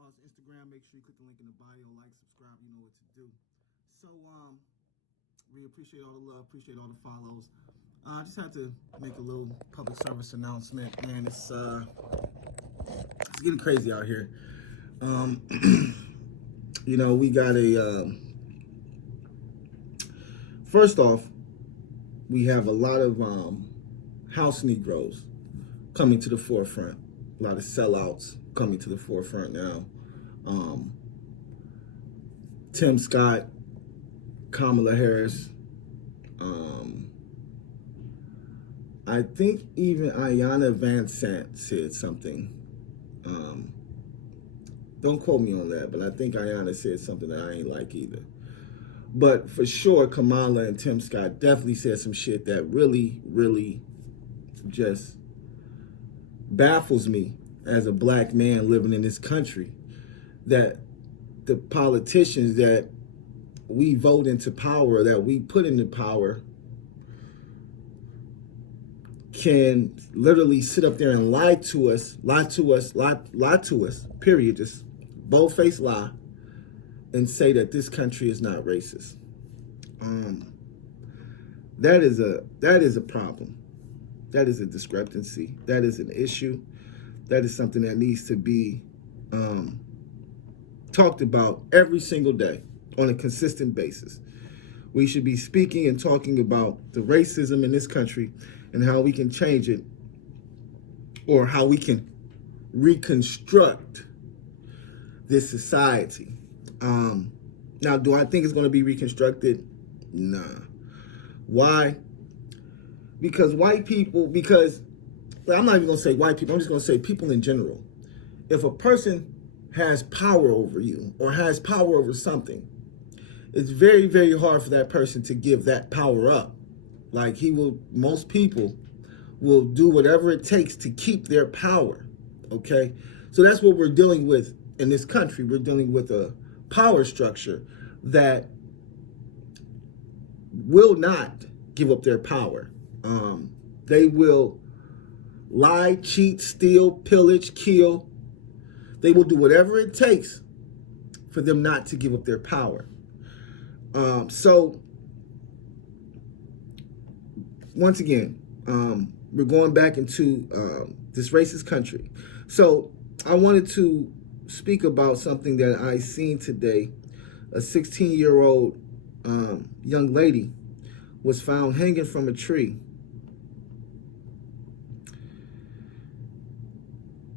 far as Instagram, make sure you click the link in the bio, like, subscribe, you know what to do. So, we appreciate all the love, appreciate all the follows. I just had to make a little public service announcement, man. It's getting crazy out here. You know, we got first off, we have a lot of house Negroes coming to the forefront. A lot of sellouts coming to the forefront now. Tim Scott, Kamala Harris. I think even Ayanna Van Sant said something. Don't quote me on that, but I think Ayanna said something that I ain't like either. But for sure, Kamala and Tim Scott definitely said some shit that really, really just baffles me as a black man living in this country. That the politicians that we vote into power, that we put into power, can literally sit up there and lie to us, period, just bold-faced lie, and say that this country is not racist. That is a problem. That is a discrepancy. That is an issue. That is something that needs to be talked about every single day on a consistent basis. We should be speaking and talking about the racism in this country and how we can change it, or how we can reconstruct this society. Now, do I think it's going to be reconstructed? Nah. Why? Because I'm not even going to say white people, I'm just going to say people in general. If a person has power over you or has power over something, it's very, very hard for that person to give that power up. Like most people will do whatever it takes to keep their power, okay? So that's what we're dealing with in this country. We're dealing with a power structure that will not give up their power. They will lie, cheat, steal, pillage, kill. They will do whatever it takes for them not to give up their power. So once again, we're going back into this racist country. So I wanted to speak about something that I seen today. A 16-year-old young lady was found hanging from a tree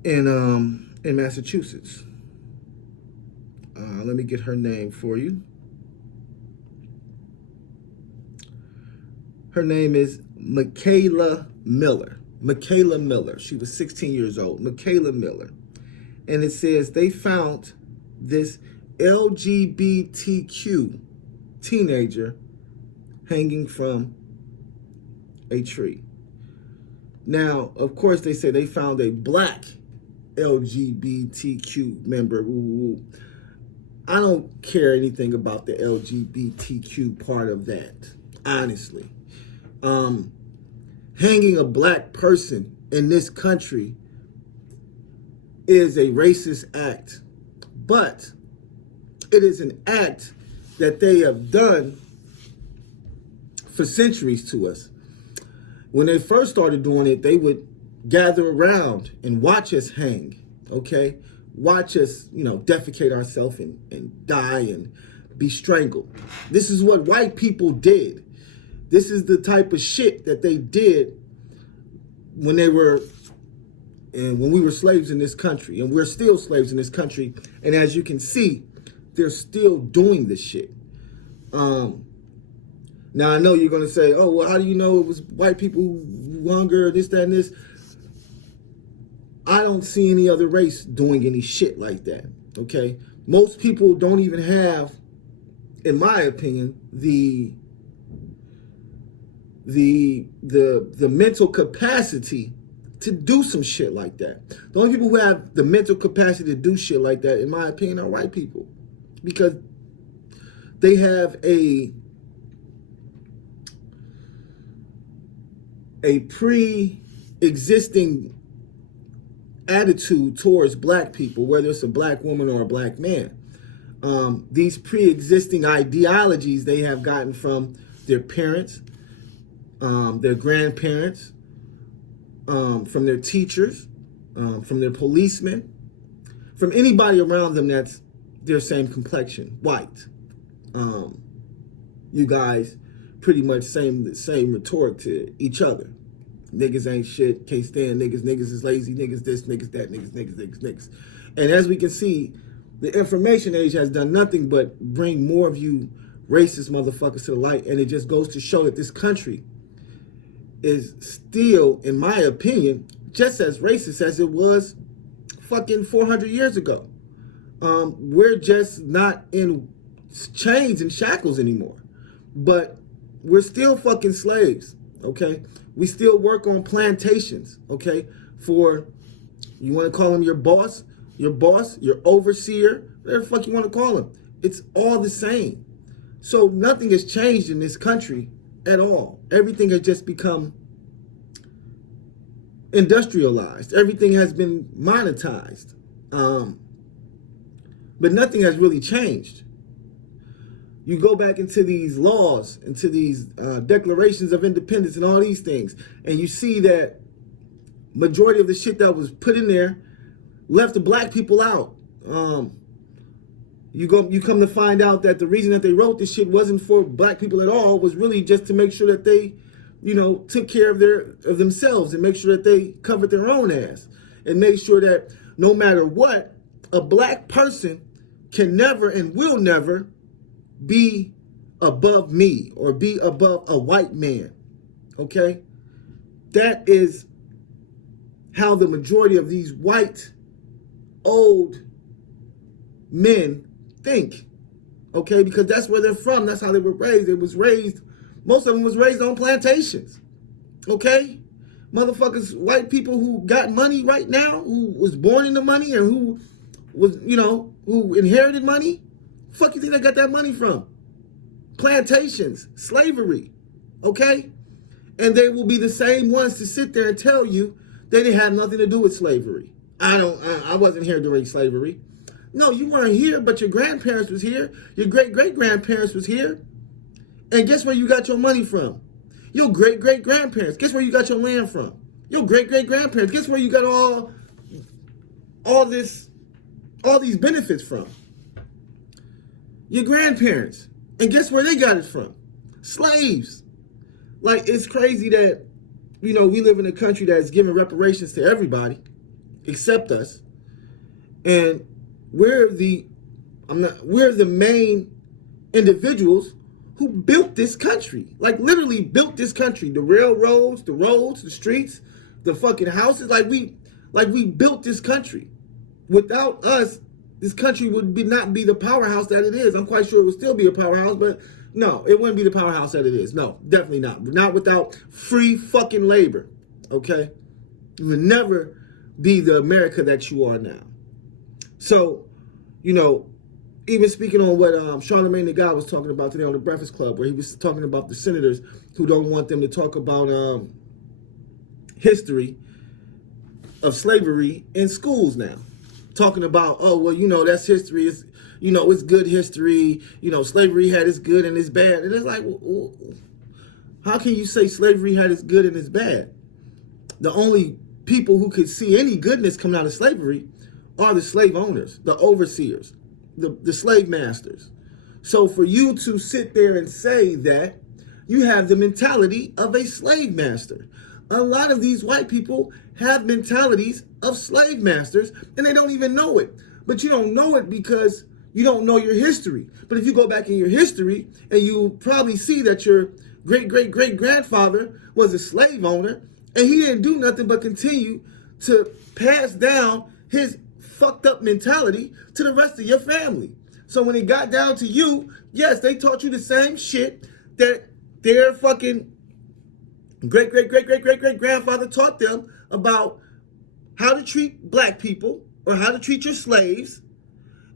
in Massachusetts. Let me get her name for you. Her name is Michaela Miller. Michaela Miller. She was 16 years old. Michaela Miller. And it says they found this LGBTQ teenager hanging from a tree. Now, of course, they say they found a black LGBTQ member. Ooh. I don't care anything about the LGBTQ part of that, honestly. Hanging a black person in this country is a racist act, but it is an act that they have done for centuries to us. When they first started doing it, they would gather around and watch us hang, okay? Watch us, defecate ourselves and die and be strangled. This is what white people did. This is the type of shit that they did when we were slaves in this country, and we're still slaves in this country. And as you can see, they're still doing this shit. Now I know you're gonna say, "Oh, well, how do you know it was white people who hunger, this, that, and this?" I don't see any other race doing any shit like that. Okay, most people don't even have, in my opinion, the mental capacity to do some shit like that. The only people who have the mental capacity to do shit like that, in my opinion, are white people, because they have a pre-existing attitude towards black people, whether it's a black woman or a black man. These pre-existing ideologies they have gotten from their parents, their grandparents, from their teachers, from their policemen, from anybody around them that's their same complexion, white. You guys pretty much same rhetoric to each other. Niggas ain't shit, can't stand niggas, niggas is lazy, niggas this, niggas that, niggas. And as we can see, the information age has done nothing but bring more of you racist motherfuckers to the light, and it just goes to show that this country is still, in my opinion, just as racist as it was fucking 400 years ago. We're just not in chains and shackles anymore, but we're still fucking slaves, okay? We still work on plantations, okay? For, you want to call him your boss, your overseer, whatever the fuck you want to call him. It's all the same. So nothing has changed in this country at all. Everything has just become industrialized. Everything has been monetized. But nothing has really changed. You go back into these laws, into these declarations of independence and all these things, and you see that majority of the shit that was put in there left the black people out. You come to find out that the reason that they wrote this shit wasn't for black people at all, was really just to make sure that they, took care of themselves and make sure that they covered their own ass and make sure that no matter what, a black person can never and will never be above me or be above a white man, okay? That is how the majority of these white old men think, okay? Because that's where they're from. That's how they were raised. Most of them was raised on plantations, okay? Motherfuckers, white people who got money right now, who was born into money and who was, who inherited money, fuck you think they got that money from? Plantations, slavery, okay? And they will be the same ones to sit there and tell you they didn't have nothing to do with slavery. I wasn't here during slavery. No, you weren't here, but your grandparents was here. Your great-great-grandparents was here. And guess where you got your money from? Your great-great-grandparents. Guess where you got your land from? Your great-great-grandparents. Guess where you got all these benefits from? Your grandparents. And guess where they got it from? Slaves. Like, it's crazy that, we live in a country that's giving reparations to everybody except us. And we're the main individuals who built this country. Like, literally built this country. The railroads, the roads, the streets, the fucking houses. Like we built this country. Without us, this country would not be the powerhouse that it is. I'm quite sure it would still be a powerhouse, but no, it wouldn't be the powerhouse that it is. No, definitely not. Not without free fucking labor, okay? You would never be the America that you are now. So, even speaking on what Charlamagne the God was talking about today on the Breakfast Club, where he was talking about the senators who don't want them to talk about history of slavery in schools now. Talking about, oh, well, that's history. It's, it's good history. Slavery had its good and its bad. And it's like, how can you say slavery had its good and its bad? The only people who could see any goodness coming out of slavery are the slave owners, the overseers, the slave masters. So for you to sit there and say that, you have the mentality of a slave master. A lot of these white people have mentalities of slave masters, and they don't even know it. But you don't know it because you don't know your history. But if you go back in your history, and you probably see that your great-great-great-grandfather was a slave owner, and he didn't do nothing but continue to pass down his fucked up mentality to the rest of your family. So when it got down to you, yes, they taught you the same shit that their fucking great-great-great-great-great-great-grandfather taught them about how to treat black people or how to treat your slaves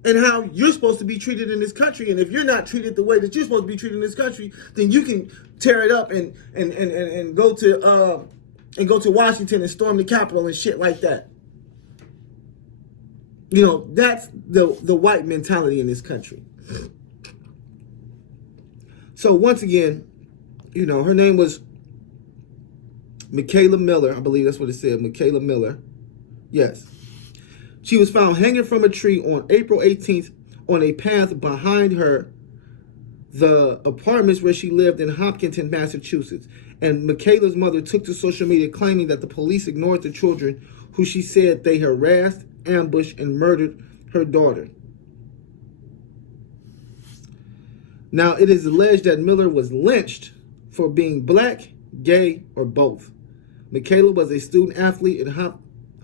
and how you're supposed to be treated in this country. And if you're not treated the way that you're supposed to be treated in this country, then you can tear it up and go to Washington and storm the Capitol and shit like that. You know, that's the white mentality in this country. So once again, you know, her name was Michaela Miller. I believe that's what it said, Michaela Miller. Yes. She was found hanging from a tree on April 18th on a path behind the apartments where she lived in Hopkinton, Massachusetts. And Michaela's mother took to social media claiming that the police ignored the children who she said they harassed, ambushed, and murdered her daughter. Now, it is alleged that Miller was lynched for being black, gay, or both. Michaela was a student athlete at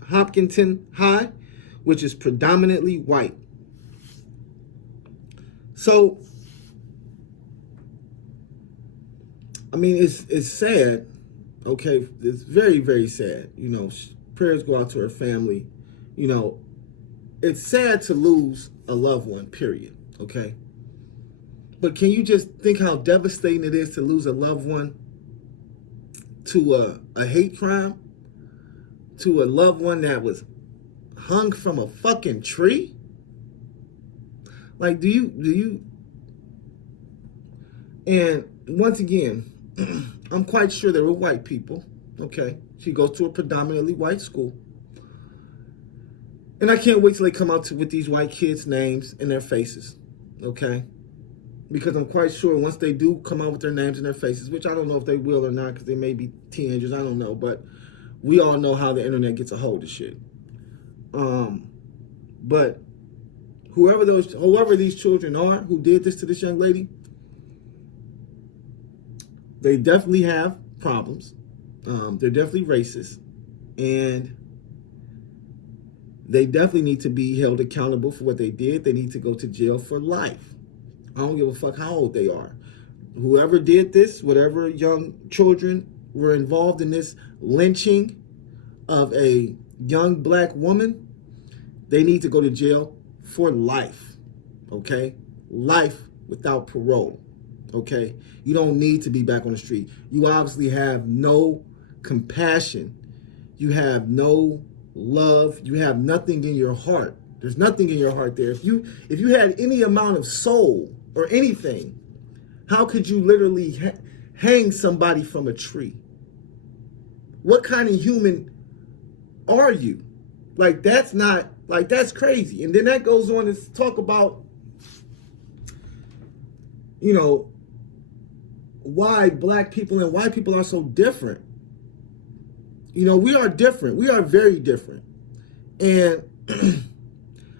Hopkinton High, which is predominantly white. So, I mean, it's sad, okay? It's very, very sad. You know, prayers go out to her family. You know, it's sad to lose a loved one, period, okay? But can you just think how devastating it is to lose a loved one to a hate crime? To a loved one that was hung from a fucking tree? Like, do you? And once again, I'm quite sure they were white people, okay? She goes to a predominantly white school. And I can't wait till they come out with these white kids' names and their faces, okay? Because I'm quite sure once they do come out with their names and their faces, which I don't know if they will or not because they may be teenagers, I don't know. But we all know how the internet gets a hold of shit. But whoever these children are who did this to this young lady, they definitely have problems. They're definitely racist. And they definitely need to be held accountable for what they did. They need to go to jail for life. I don't give a fuck how old they are. Whoever did this, whatever young children were involved in this lynching of a young black woman, they need to go to jail for life, okay? Life without parole, okay? You don't need to be back on the street. You obviously have no compassion. You have no love. You have nothing in your heart. There's nothing in your heart there. If you had any amount of soul or anything, how could you literally hang somebody from a tree? What kind of human are you? Like, that's crazy. And then that goes on to talk about, you know, why black people and white people are so different. You know, we are different. We are very different. And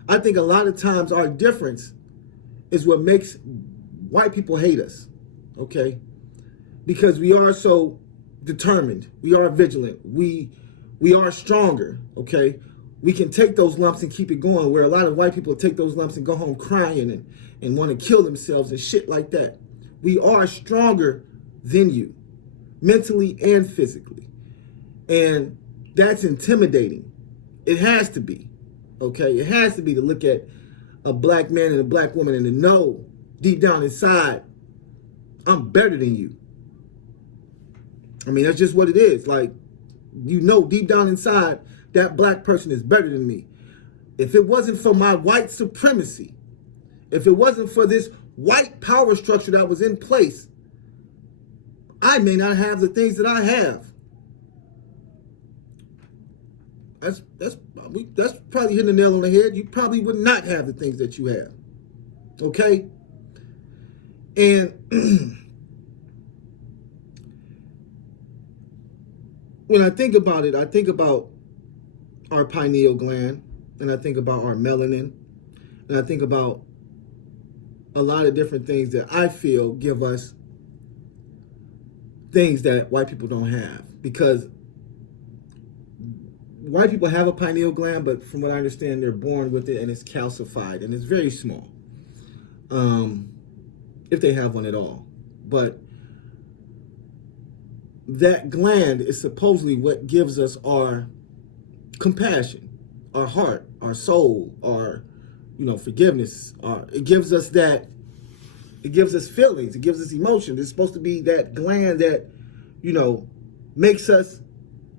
I think a lot of times our difference is what makes white people hate us, okay? Because we are so determined. We are vigilant. We are stronger, okay? We can take those lumps and keep it going, where a lot of white people take those lumps and go home crying and want to kill themselves and shit like that. We are stronger than you, mentally and physically. And that's intimidating. It has to be, okay? It has to be to look at a black man and a black woman and to know deep down inside, I'm better than you. I mean, that's just what it is. Like, you know deep down inside, that black person is better than me. If it wasn't for my white supremacy, if it wasn't for this white power structure that was in place, I may not have the things that I have. That's probably hitting the nail on the head. You probably would not have the things that you have. Okay? And when I think about it, I think about our pineal gland, and I think about our melanin, and I think about a lot of different things that I feel give us things that white people don't have. Because white people have a pineal gland, but from what I understand, they're born with it and it's calcified and it's very small. If they have one at all. But that gland is supposedly what gives us our compassion, our heart, our soul, our, you know, forgiveness. It gives us that, it gives us feelings, it gives us emotions. It's supposed to be that gland that, you know, makes us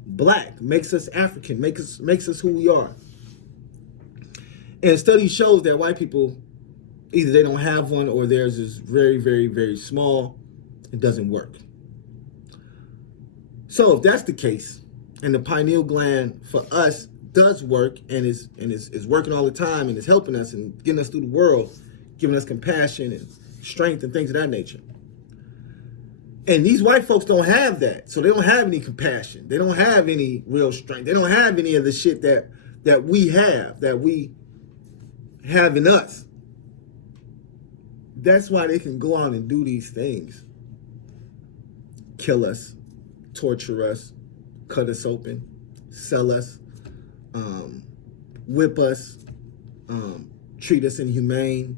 black, makes us African, makes us who we are. And study shows that white people, either they don't have one or theirs is very, very, very small. It doesn't work. So if that's the case, and the pineal gland for us does work and is working all the time and is helping us and getting us through the world, giving us compassion and strength and things of that nature. And these white folks don't have that. So they don't have any compassion. They don't have any real strength. They don't have any of the shit that we have in us. That's why they can go out and do these things. Kill us, torture us, cut us open, sell us, whip us, treat us inhumane,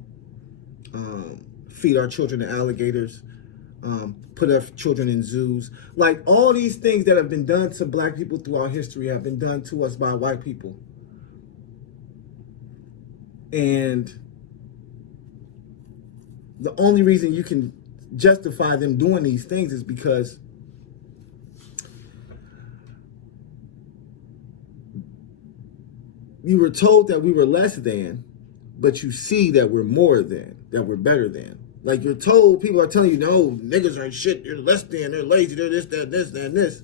feed our children to alligators, put our children in zoos. Like all these things that have been done to black people throughout history have been done to us by white people. And the only reason you can justify them doing these things is because you were told that we were less than, but you see that we're more than, that we're better than. Like you're told, people are telling you, no, niggas aren't shit, they're less than, they're lazy, they're this, that, this, that, and this.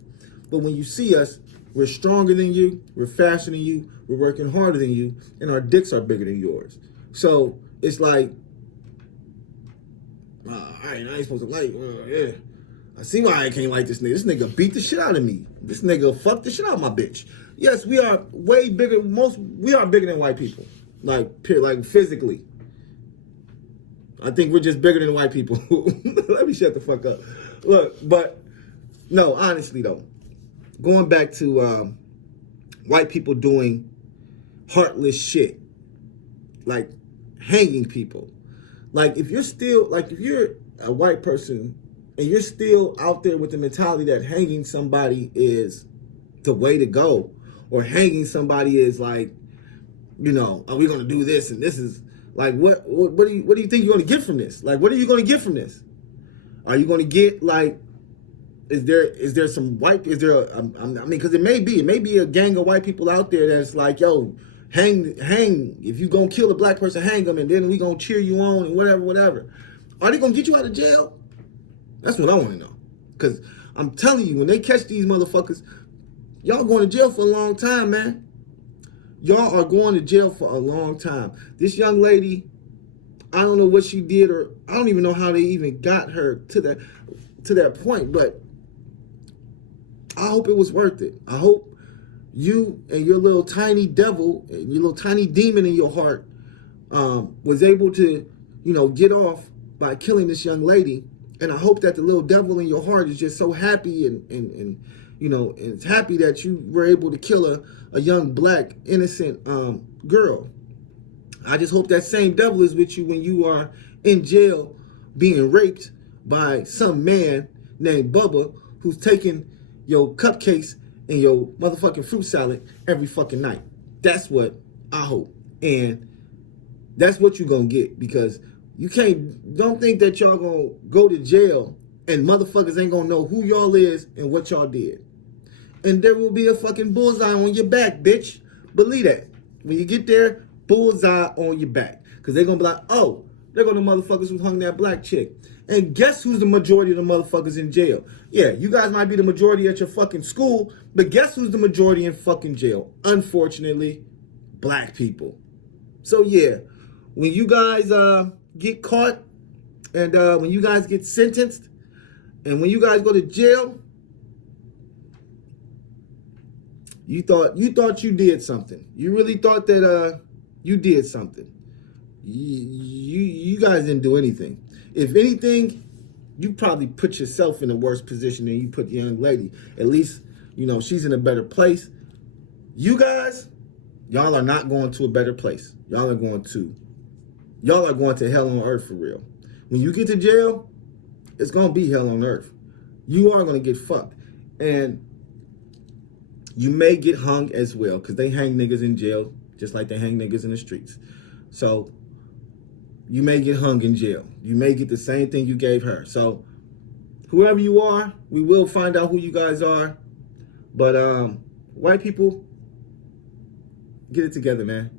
But when you see us, we're stronger than you, we're faster than you, we're working harder than you, and our dicks are bigger than yours. So it's like, I ain't supposed to like, yeah. I see why I can't like this nigga. This nigga beat the shit out of me. This nigga fucked the shit out of my bitch. Yes, we are way bigger. We are bigger than white people. Like physically. I think we're just bigger than white people. Let me shut the fuck up. Look, but no, honestly though, going back to white people doing heartless shit, like hanging people. Like if you're a white person and you're still out there with the mentality that hanging somebody is the way to go, or hanging somebody is like, are we gonna do this and this is like what do you think you're gonna get from this? Like what are you gonna get from this? Are you gonna get like, is there some white, I mean, because it may be a gang of white people out there that's like, yo, hang, if you gonna kill a black person, hang them, and then we gonna cheer you on and whatever. Are they gonna get you out of jail? That's what I want to know. Because I'm telling you, when they catch these motherfuckers, y'all going to jail for a long time, man. Y'all are going to jail for a long time. This young lady, I don't know what she did, or I don't even know how they even got her to that point, but I hope it was worth it. I hope you and your little tiny devil, your little tiny demon in your heart, was able to, get off by killing this young lady. And I hope that the little devil in your heart is just so happy and it's happy that you were able to kill a young black innocent girl. I just hope that same devil is with you when you are in jail being raped by some man named Bubba who's taking your cupcakes and your motherfucking fruit salad every fucking night. That's what I hope. And that's what you're gonna get, because you don't think that y'all gonna go to jail and motherfuckers ain't gonna know who y'all is and what y'all did. And there will be a fucking bullseye on your back, bitch. Believe that. When you get there, bullseye on your back. Because they're gonna be like, oh, they're gonna motherfuckers who hung that black chick. And guess who's the majority of the motherfuckers in jail? Yeah, you guys might be the majority at your fucking school, but guess who's the majority in fucking jail? Unfortunately, black people. So yeah, when you guys get caught and when you guys get sentenced and when you guys go to jail, you thought you did something. You really thought that you did something. You guys didn't do anything. If anything, you probably put yourself in a worse position than you put the young lady. At least, she's in a better place. You guys, y'all are not going to a better place. Y'all are going to hell on earth for real. When you get to jail, it's going to be hell on earth. You are going to get fucked. And you may get hung as well, because they hang niggas in jail just like they hang niggas in the streets. So you may get hung in jail. You may get the same thing you gave her. So whoever you are, we will find out who you guys are. But white people, get it together, man.